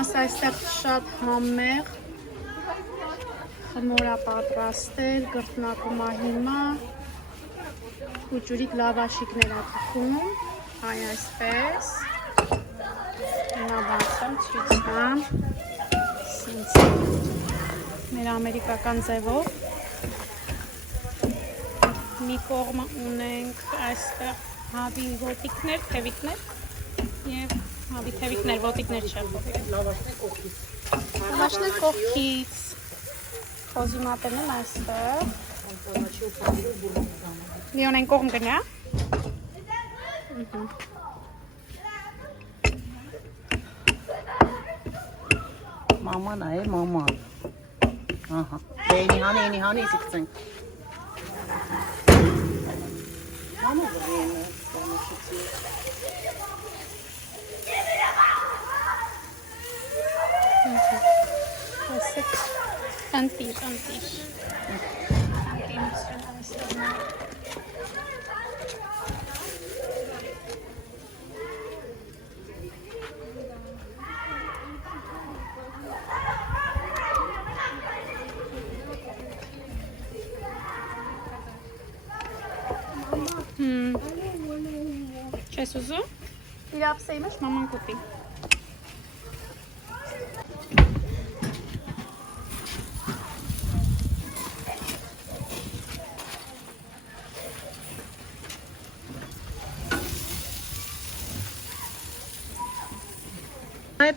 Իմաս այստեղ շատ համեղ խնորա պատրաստել, գրտնակում հիմա ուջուրիկ լավաշիկներ ատվում, հայ այսպես, հիմա բացեմ, ցույցամ, սինց մեր ամերիկական ձևով, մի կողմը ունենք այստեղ հավի ոտիկներ, թևիկներ և հավի թևիկներ, ոտիկներ չեմ լավաշներ կողքից, խոզի մատերն եմ այստեղ, Լիոն այն կողմ գնա։ Մաման այ մաման։ Ահա։ Էնի հանի իսկցենք։ Մամա գնա։ Ասեք անտիր։ Չես ուզում? Իրապսեի մեջ մաման կուպի։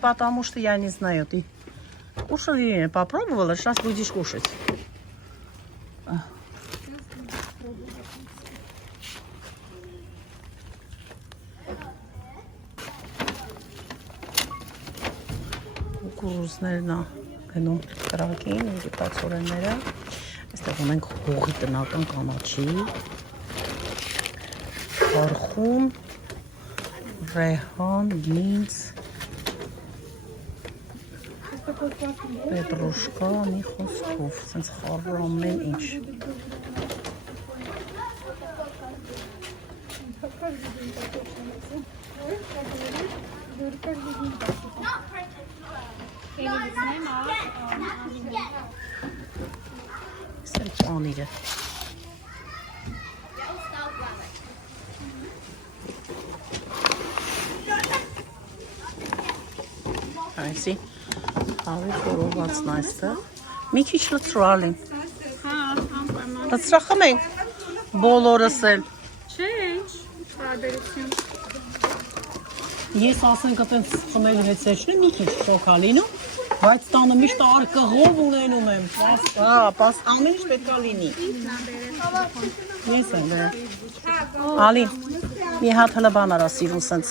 Потому что я не знаю, ты кушали, попробовала, сейчас будешь кушать. Կուրուսներն գնում կրակին, եգիպտացորենները, այստեղ ունենք հողի տնական կանաչի, արխուն, ռեհան, գինձ, պետրուշկա, մի խոսքով, սենց խարվոր ամեն ինչ։ Սենց անիրը։ Այսի։ Հավի խորովածն այստեղ։ Մի քիչ լծրալին։ Հա, անպայման։ Լծրախում ենք բոլորս էլ։ Չէ, տարբերություն։ Ես ասենք այտենց խմելու հետ սեչնի մի քիչ շոկալինու, բայց տանը միշտ արկղով ունենում եմ։ Հա, ամեն ինչ պետք է լինի։ Ես եմ դե։ Ալին, մի հատ հլը բան արա սիրուն սենց։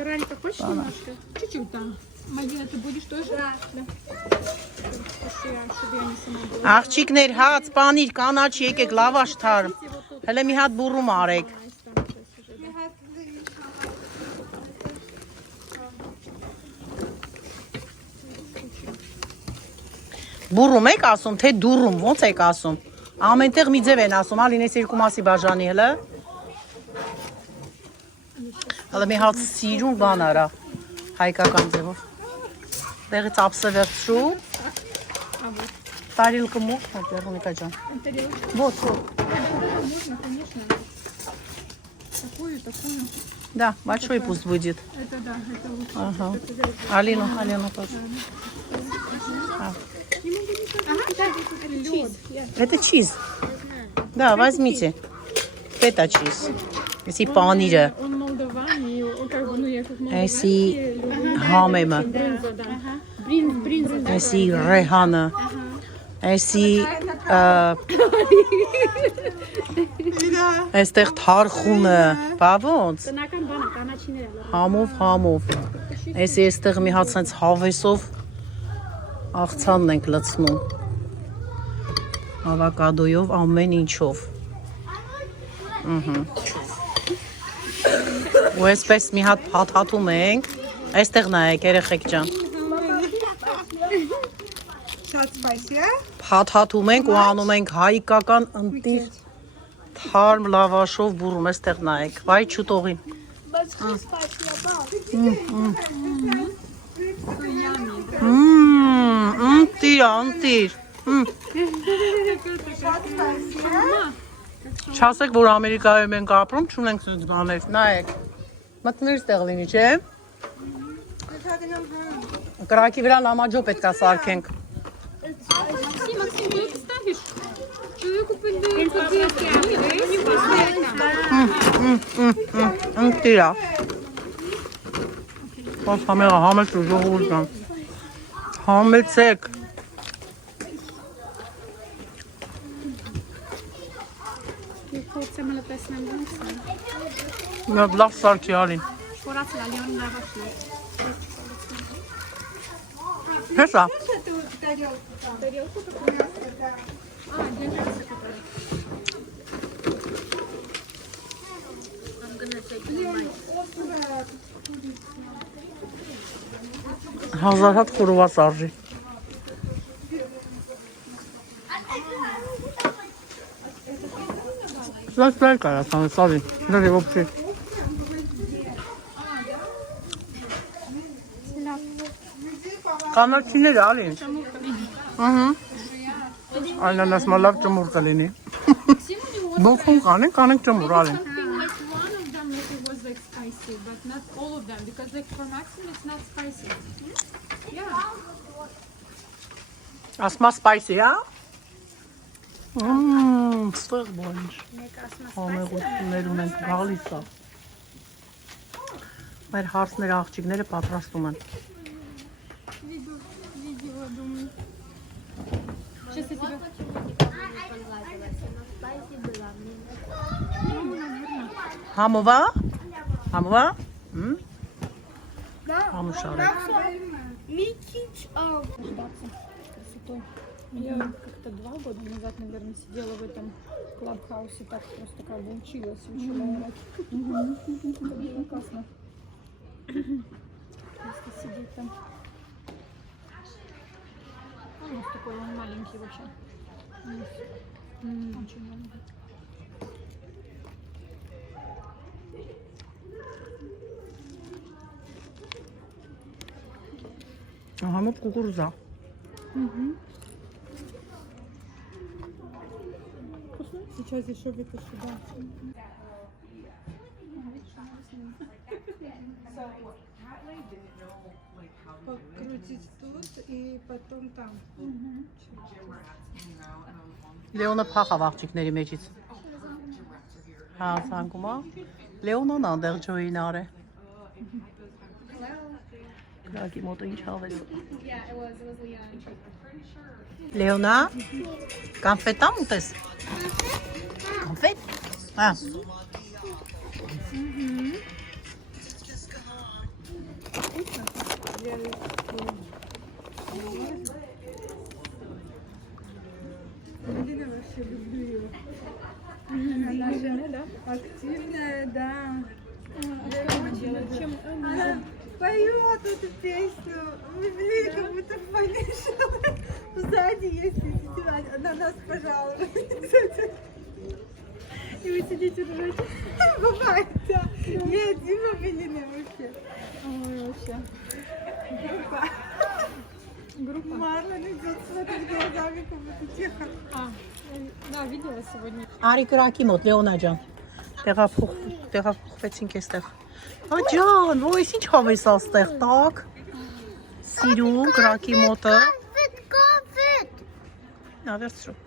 Вероника, хочешь немножко? Чуть-чуть, да. Мадина, ты будешь тоже? Да. Чтобы я не сама была. Աղջիկներ հաց, պանիր, կանաչ եկեք, լավաշ թարմ։ Հələ մի հատ բուրում արեք։ Բուրում եք ասում, թե դուրում, ոնց եք ասում։ Ամենտեղ մի ձև են ասում, ալին ես երկու մասի բաժանի հլը։ Հələ մի հատ սիրուն բան արա, հայկական ձևով։ Տեղից ապսը վերցրու։ Тарелка можно, Вероника Джан? Вот. Можно, конечно. Такую. Да, большой пусть будет. Это да, это лучше. Ага. Алина тоже. Это чиз. Да, возьмите. Это чиз. Если панира. Он молдаван, и как бы, я как молдаван. Если хамема. Бринза. Если рехана. Если այստեղ թարխունը, բա ոնց։ Տնական բանը, կանաչիներ է։ Համով։ Էսի այստեղ մի հատ սենց հավեսով աղցանն ենք լցնում։ Ավոկադոյով, ամեն ինչով։ Ու այսպես մի հատ փաթաթում ենք։ Այստեղ նայեք, երեխեք ջան։ Շատ սպայսի է։ Փաթաթում ենք ու անում ենք հայկական ընտիր թարմ լավաշով բուրում, այստեղ նայեք, վայ չուտողին։ Բայց սպայսի է բա։ Անտիր։ Չասեք, որ Ամերիկայում ենք ապրում, չունենք սուտ բաներ, նայեք։ Մտնիր ստեղ լինի, չէ՞։ Կրակի վրա լամաջո պետք է սարքենք։ Անտիրա։ Ոնց համեղա համեցու ժողովուրդն։ Համեցեք։ Փորձեմ լպեսնեմ ոնց է։ Նա լավ սարքի արին։ Շորացել ալիոն լավաշն է։ Հեսա։ Հազար հատ խորոված արժի։ Սլայ կարասան, սալի, դրի ոպչի։ Կանաչիներ ալին։ Այլան ասմա լավ ճմուր կլինի։ Բոքում կանենք, կանենք ճմուր ալին։ Ասմա սպայսի, հա? Ստեղ բանիշ։ Համեղություններ ունենք գալիս է։ Մեր հարսները աղջիկները պատրաստում են։ Համովա? Համովա? Համուշարեք։ Я как-то 2 года назад, наверное, сидела в этом клабхаусе, так просто как бы училась, учила уроки. Это было классно. Просто сидеть там. Он у нас такой, он маленький вообще. Очень маленький. Համով կուկուրուզա։ Сейчас еще выпущу, да. Покрутить тут и потом там. Լեոնը փախավ աղջիկների մեջից։ Հա, ցանկում է։ Լեոնն անդեղ ջոյին արե։ Կրակի մոտը ինչ հավես։ Լեոնա, կոնֆետ ամ ուտես։ Կոնֆետ։ Հա։ Блин, я вообще люблю ее. Она же активная, да. Она поет эту песню. Блин, как будто помешала. Сзади есть фестиваль. Она нас пожалуйста. И вы сидите ржете. Бывает, да. Нет, Дима, блин, вообще. Ой, вообще. Группа. Марлон идет, смотрит глазами, как будто тихо. Да, видела сегодня. Արի կրակի մոտ Լեոնա ջան։ Տեղափոխվեցինք այստեղ։ Աջան, ոյ ինչ հավես աստեղ տակ։ Սիրում կրակի մոտը։ Կոնֆետ։ Նա վերցրու։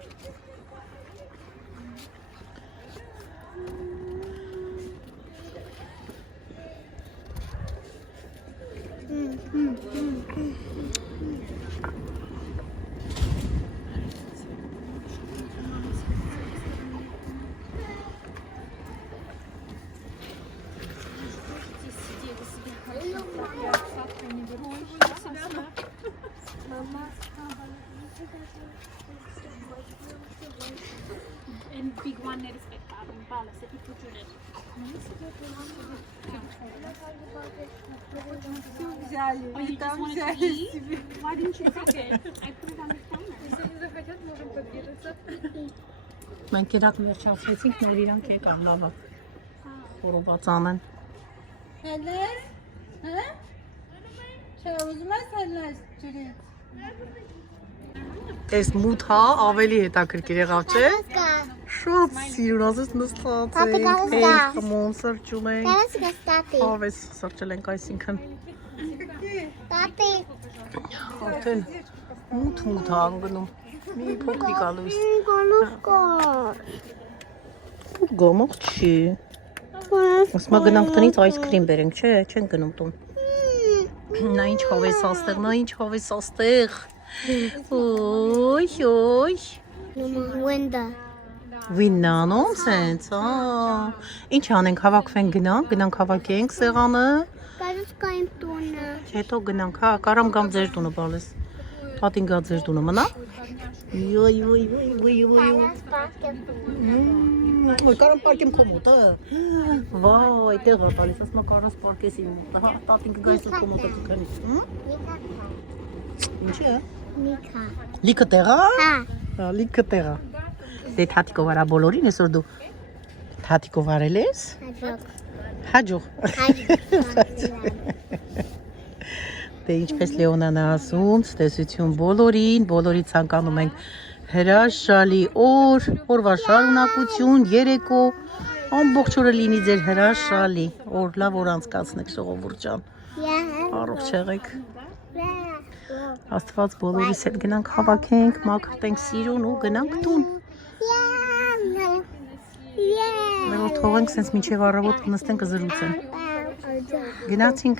And big one is balance. If you put it. Все взяли. Oh, И you just там wanted to взяли eat? себе. Why didn't you take it? I put it on the counter. Если не захотят, можем подвинуться. Մենք երակ վերջացրեցինք, նոր իրանք եկան լավա։ Խորոված անեն։ Հելես, հա? Չէ, ուզում ես հելնես ջրից։ Այս մութա ավելի հետաքրքիր եղավ, չէ։ Շատ սիրուն, ասես նստած ենք, խմում, սրճում ենք, հավես սրճել ենք այսինքն։ Արդեն մութ անգնում, մի փոքրիկ ալույս։ Գոմող չի։ Ասմա գնանք տնից այսկրիմ բերենք, չէ, չեն գնում տուն։ Նա ինչ հավես աստեղ, նա ինչ հավես աստեղ։ Ոյ, ոյ։ Վիննա, նոնսենս, ինչ անենք, հավաքվենք գնանք հավաքենք սեղանը։ Հետո գնանք, հա, կարամ գամ ձեր տունը բալես։ Տատին գա ձեր տունը մնա։ Ոյ, ոյ, ոյ, ոյ, ոյ։ Ոյ, կարամ պարկեմ քո մոտը։ Վայ, տեղ է տալիս, ասմա կարաս պարկես իմ մոտը, հա, տատին կգայս ու քո մոտը կքանի։ Ինչ է։ Լիքը տեղա։ Հա, լիքը տեղա։ Դե թաթիկով արա բոլորին այսօր դու թաթիկով արել ես։ Հաջող։ Դե ինչպես Լեոնան ասում, ցտեսություն բոլորին, բոլորի ցանկանում ենք հրաշալի օր, օրվա շարունակություն, երեկո, ամբողջ օրը լինի ձեր հրաշալի օր, լավ օր անցկացնեք ժողովուրդ ջան։ Առողջ եղեք։ Աստված բոլորիս հետ գնանք հավաքենք, մաքրտենք սիրուն ու գնանք տուն։ Մեր թողենք սենց մինչև առավոտ նստենք զրուցեն։ Գնացինք։